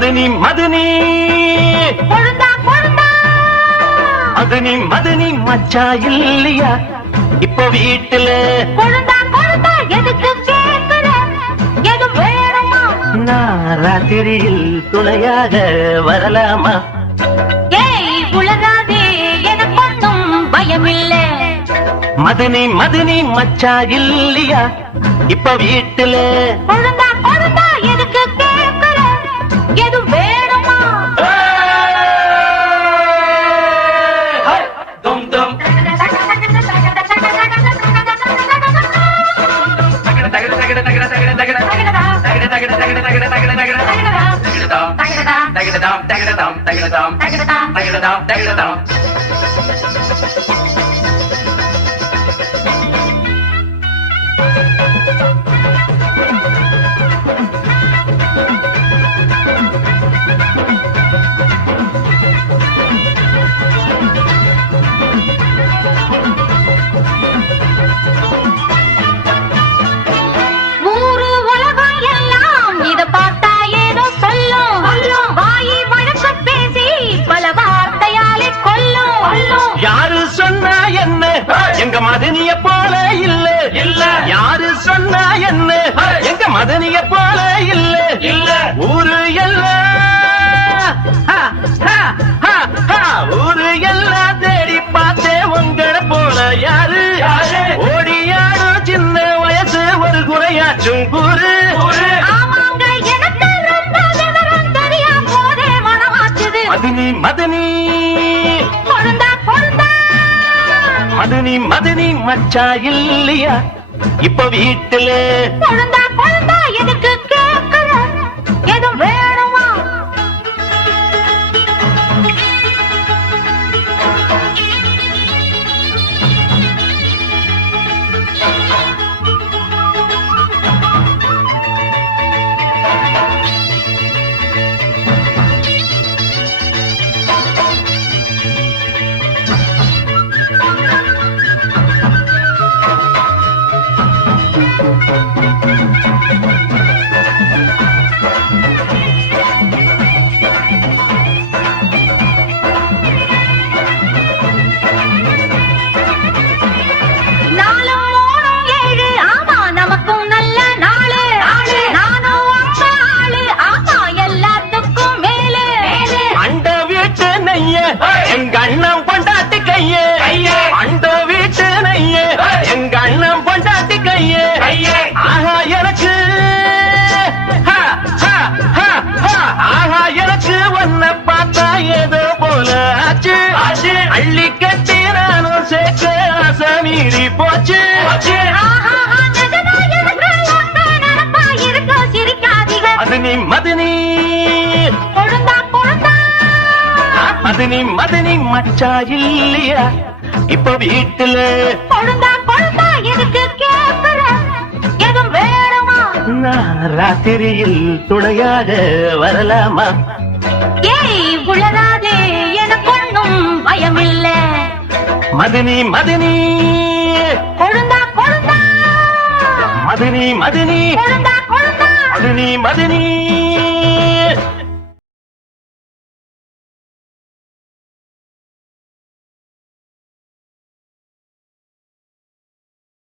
மதுனி மதுனி கொழுந்தா கொழுந்தா மதுனி மதுனி மச்சா இல்லையா இப்ப வீட்டுல கொழுந்தா கொழுந்தா எதுக்கு கேக்குற எது வேணுமா நான் ராத்திரியில் துணையாக வரலாமா ஏய் உலகாதே எனக்கு ஒன்றும் பயமில்லை மதுனி மதுனி மச்சா இல்லையா இப்ப வீட்டுல கொழுந்தா கொழுந்தா எதுக்கு கேக்குற எது வேணுமா தும் தும் ஊரு உலகம் எல்லாம் இத பார்த்தா ஏதோ சொல்லும் வாயி வழக்க பேசி பல வார்த்தையாலே கொல்லும் யாரு சொன்னா என்ன எங்க மதனிய போல இல்ல இல்ல யாரு சொன்னா என்ன எங்க மதனிய போல இல்ல இல்ல ஊரு எல்லாம் ஊரு எல்லாம் தேடி பார்த்தே உங்களை போல யாரு ஓடியாடும் சின்ன வயசு ஒரு குறையாச்சும் கூறு ஆமாங்க எனக்கு ரொம்ப விவரம் தெரியாம போதே மனமாச்சுது மதனி மதனி கொழுந்தா கொழுந்தா மதனி மதனி மச்சா இல்லையா இப்ப வீட்டுல கொழுந்தா கொழுந்தா எதுக்கு கேக்குற எது வேணுமா நாலும் மூணும் ஏழு ஆமா நமக்கும் நல்ல நாளு நானும் அம்மா ஆளு ஆமா எல்லாத்துக்கும் மேலு அண்ட வீட்டு நெய்ய எங்க அண்ணன் பொண்டாட்டி கையே அண்ட வீட்டு நெய்ய எங்க அண்ணன் பொண்டாட்டி கையே ஆஹா எனக்கு ஆஹா எனக்கு ஒன்ன பார்த்தா ஏதோ போல ஆச்சு அள்ளி கட்டி நானும் சேர்க்க ஆசை மீறி போச்சு ஆஹா நிஜமா எனக்கு உங்க நினைப்பா இருக்கு சிரிக்காதீங்க மதனி மதனி கொழுந்தா கொழுந்தா மதனி மதனி மச்சா இல்லையா இப்ப வீட்டுல கொழுந்தா கொழுந்தா எதுக்கு கேக்குற எது வேணுமா நான் ராத்திரியில் துணையாக வரலாமா ஏய் உளராதே எனக்கு ஒன்றும் பயமில்லை மதனி மதனி கொழுந்தா கொழுந்தா மதனி மதனி கொழுந்தா கொழுந்தா மதனி மதனி